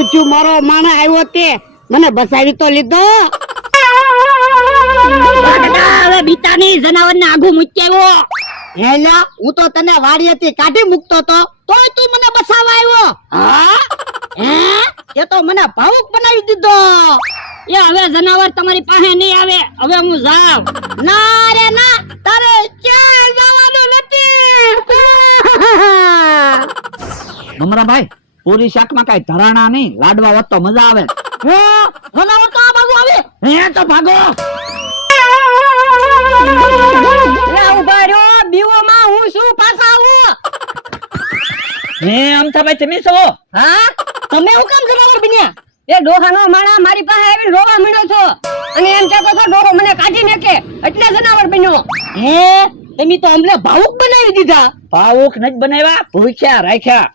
હારું છું મારો માણસ આવ્યો તે મને બસાવી તો લીધો. હવે બીતાની જનાવરને આગુ મૂકી આવ્યો. હેલા હું તો તને વાડીએથી કાઢી મૂકતો તો તોય તું મને બસાવવા આવ્યો. હા હે એ તો મને ભાવુક બનાવી દીધો. એ હવે જનાવર તમારી પાસે નહીં આવે. હવે હું જાઉં. ના રે ના તારે ક્યાં જવાનું નથી. મમરાભાઈ પૂરી શાકમાં કઈ ધરાણા નહીં, લાડવા હોત તો મજા આવે. જનાવર તો આ બાજુ આવે. હે તો ભાગો. ઉભા રહ્યો બીવોમાં હું શું પાછા આવું. હે અમથાભાઈ તમે છો? હા તમે હું કામ જનાવર બન્યા? એ ડોહાનો માણા મારી પાસે આવીને રોવા માંડ્યો છો અને એમ કહેતો છો ડોહો મને કાઢી નાખે એટલે જનાવર બન્યો. હે તમે તો અમને ભાવુક બનાવી દીધા. ભાવુક નથી બનાવ્યા, ભૂખ્યા રાખ્યા.